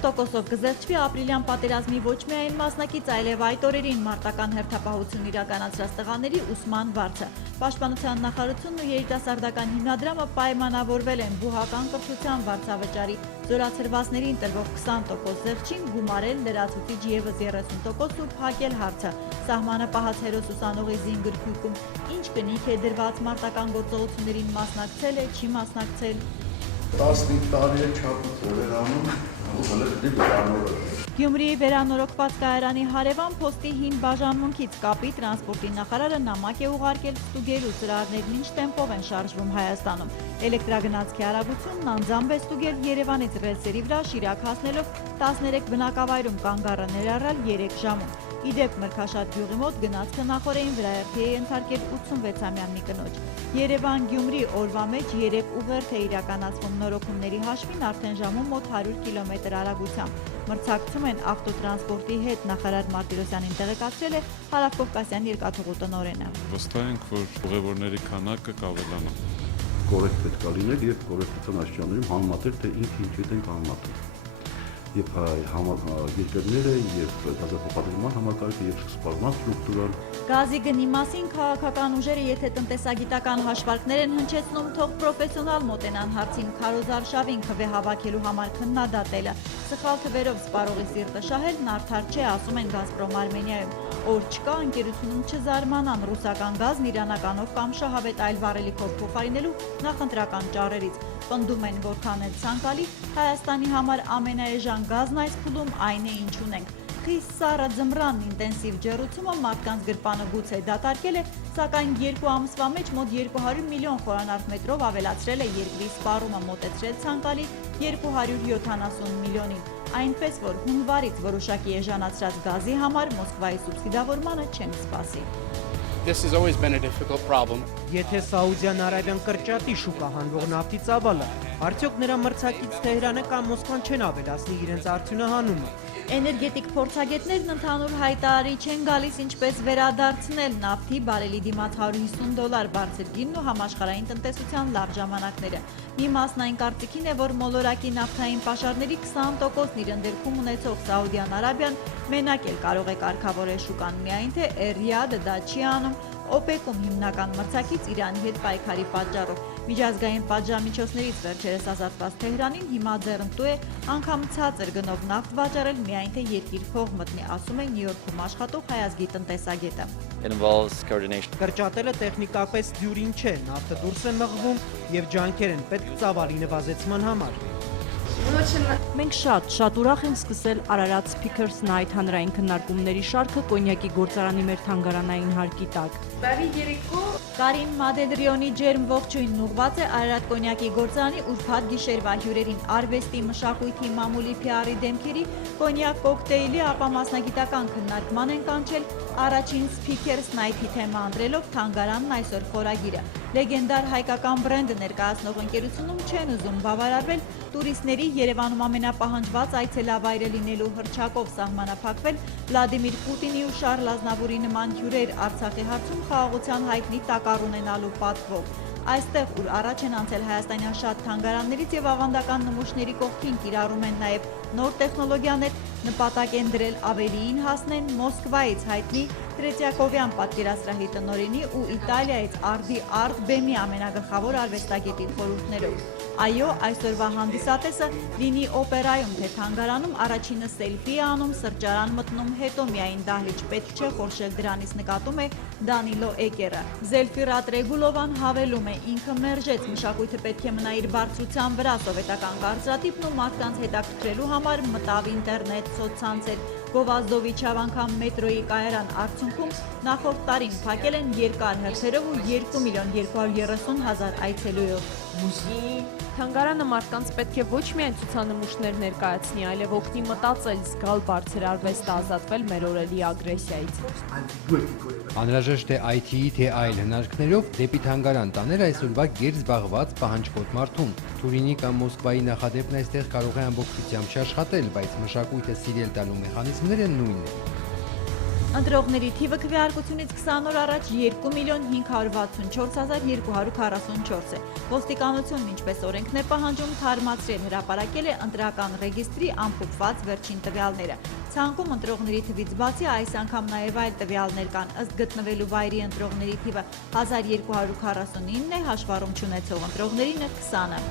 20%-ով կզեղչվի ապրիլյան պատերազմի ոչ միայն մասնակից, այլև այդ օրերին մարտական հերթապահություն իրականացրած տղաների ուսման վարձը։ Պաշտպանության նախարարությունն ու երիտասարդական հիմնադրամը պայմանավորվել են բուհական կրթության վարձավճարի զորացրվածներին տրվող 20% զեղչին գումարել լրացուցիչ ևս 30% ու փակել հարցը։ Սահմանը պահած հերոս ուսանողի զինգրքույկում ինչ կնիք է դրված, մարտական գործողություններին մասնակցել է, չի մասնակցել։ 15 տարի է չափուցել էր անում, ու հլը վերանորոգ։ Գյումրիի վերանորոգված կայարանի հարևան փոստի հին բաժանմունքից կապի տրանսպորտի նախարարը նամակ է ուղարկել ստուգելու ծրարներն ինչ տեմպով են շարժվում Հայաստանում։ Էլեկտրագնացքի արագությունն անձամբ է ստուգել Երևանից ռելսերի վրա Շիրակ հասնելով 13 բնակավայրում կանգ առը ներառյալ 3 ժամում։ Իդեպ Մրգաշատ գյուղի մոտ գնացքը նախորդին վրաերթի է ենթարկել 86-ամյա մի կնոջ։ Երևան-Գյումրի օրվա մեջ 3 ուղերձ է իրականացվում նորոգումների հաշվին արդեն ժամում մոտ 100 կմ արագությամբ։ Մրցակցում են ավտոտրանսպորտի հետ, նախարար Մարտիրոսյանին տեղեկացրել է Հարավկովկասյան երկաթուղու տնօրենը։ Վստահ ենք, որ ուղևորների քանակը կավելանա։ Կորեկտ պետք է լինել եւ կորեկտության աստիճաններում համատեղ թե ինչ ենք համատեղ։ Եվ երկրները եւ գազափոխադրման համակարգը եւ սպառման ստրուկտուրան։ Գազի գնի մասին քաղաքական ուժերը եթե տնտեսագիտական հաշվարկներ են հնչեցնում, թող պրոֆեսիոնալ մոտենան հարցին։ Քարոզ Արշավին քվե հավաքելու համար քննադատելը սխալ թվերով սպառողի սիրտը շահելն արդար չէ, ասում են Գազպրոմ Արմենիայում։ Օր չկա, ընկերությունում չզարմանան ռուսական գազն իրանականով կամ շահավետ այլ վառելիքով փոխարինելու նախընտրական ճառերից։ Պնդում են, որքան էլ ցանկալի, Հայաստանի համար ամենաէժան գազն այս փուլում այն է, ինչ ունենք։ Խիստ սառը ձմռանն ինտենսիվ ջեռուցումը մարդկանց գրպանը գուցե դատարկել է, սակայն 2 ամսվա մեջ մոտ 200 միլիոն խորանարդ մետրով ավելացրել է երկրի սպառումը, մոտեցրել ցանկալի 270 միլիոնին։ Այնպես որ հունվարից որոշակի էժանացրած գազի համար Մոսկվայի սուբսիդավորմանը չեն սպասի։ This has always been a difficult problem. Եթե Սաուդյան Արաբիան կրճատի շուկա հանվող նավթի ծավալը, արդյոք նրա մրցակից Թեհրանը կամ Մոսկվան չեն ավելացնի իրենց արդյունահանումը։ Էներգետիկ փորձագետներն ընդհանուր հայտարարի չեն գալիս ինչպես վերադարձնել նավթի բարելի դիմաց $150 բարձր գինն ու համաշխարհային տնտեսության լավ ժամանակները։ Մի մասն այն կարծիքին է, որ մոլորակի նավթային պաշարների 20%-ն իր ընդերքում ունեցող Սաուդյան Արաբիան մենակ էլ կարող է կարգավորել շուկան, միայն թե Ռիադը դա չի անում OPEC-ում հիմնական մրցակից Իրանի հետ պայքարի պատճառով։ Միջազգային պատժամիջոցներից վերջերս ազատված Թեհրանին հիմա ձեռնտու է անգամ ցածր գնով նավթ վաճառել, միայն թե երկիր փող մտնի, ասում է Նյու Յորքում աշխատող հայազգի տնտեսագետը։ Կրճատելը տեխնիկապես դյուրին չէ, նավթը դուրս է մղվում եւ ջանքեր են պետք ծավալի նվազեցման համար։ Մենք շատ ուրախ ենք սկսել Ararat Speakers Night հանրային քննարկումների շարքը կոնյակի գործարանի մեր թանգարանային հարկի տակ։ Կարին Մադելրիոնի ջերմ ողջույնն ուղղված է Ararat կոնյակի գործարանի ուրբաթ գիշերվա հյուրերին, արվեստի, մշակույթի, մամուլի, PR-ի դեմքերի, կոնյակ կոկտեյլի, ապա մասնագիտական քննարկման են կանչել առաջին Speakers Night-ի թեմա ընտրելով թանգարանն այսօր խորագիրը։ Լեգենդար հայկական բրենդը ներկայացնող ընկերությունում չեն ուզում բավարարվել տուրիստների Երևանում ամենապահանջված այցելավայրը լինելու հռչակով սահմանափակվել Վլադիմիր Պուտինի ու Շարլ Ազնավուրի նման հյուրեր Արցախի հարցում խաղաղության հայտնի տակառ ունենալու պատվով։ Այստեղ, ուր առաջ են անցել հայաստանյան շատ թանգարաններից եւ ավանդական նմուշների կողքին կիրառում են նաեւ նոր տեխնոլոգիաներ, նպատակ են դրել ավելիին հասնեն Մոսկվայից հայտնի Տրետյակովյան պատկերասրահի տնօրենի ու Իտալիայից Արդի Արտ բեմի ամենագլխավոր արվեստագետի խորհուրդներով։ Այո, այսօրվա հանդիսատեսը լինի օպերայում, թե թանգարանում առաջինը սելֆի է անում, սրճարան մտնում, հետո միայն դահլիճ պետք չէ խորշել դրանից, նկատում է Դանիլո Էկերը։ Զելֆիրատ Ռեգուլովան հավելում է, ինքը մերժեց, մշակույթը պետք է մնա իր բարձրության վրա, սովետական կարծրատիպն ու մարդկանց հետաքրքրելու համար մտավ ինտերնետ, սոցցանցեր, Գովազդովիչավ անգամ մետրոյի կայարան արդյունքում նախորդ տարին փակել են երկար հերթերով ու 2.230.000 այցելուով։ Թանգարանը մարդկանց պետք է ոչ միայն ցուցանմուշներ ներկայացնի, այլև օգնի մտածել, զգալ բարձր արվեստը, ազատվել մեր օրերի ագրեսիայից։ Անհրաժեշտ է IT-ի թե այլ հնարքներով դեպի թանգարան տանել այսօրվա գերզբաղված պահանջկոտ մարդուն։ Թուրինի կամ Մոսկվայի նախադեպն այստեղ կարող է ամբողջությամբ չաշխատել, բայց մշակույթը սիրել տալու մեխանիզմները նույնն են։ Ընտրողների թիվը քվեարկությունից 20 օր առաջ 2,564,244 է։ Ոստիկանությունն ինչպես օրենքն է պահանջում թարմացրել հրապարակել է ընտրական ռեգիստրի ամփոփված վերջին տվյալները։ Ցանկում ընտրողների թվից բացի այս անգամ նաև այլ տվյալներ կան, ըստ գտնվելու վայրի ընտրողների թիվը 1249 է, հաշվառում չունեցող ընտրողներինը 20-ը։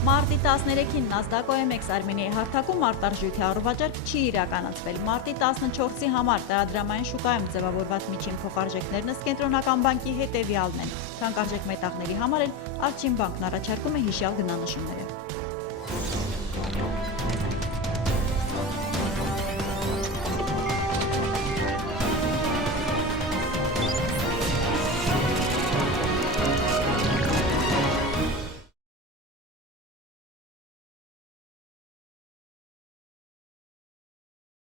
Մարտի 13-ին NASDAQ OMX Արմենիայի հարթակում արտարժույթի առվաճառք չի իրականացվել։ Մարտի 14-ի համար տարադրամային շուկայում ձևավորված միջին փոխարժեքներն ըստ կենտրոնական բանկի հետևյալն են։ Թանկարժեք մետաղների համար էլ Արջին բանկն առաջարկում է հիշյալ գնանշումները։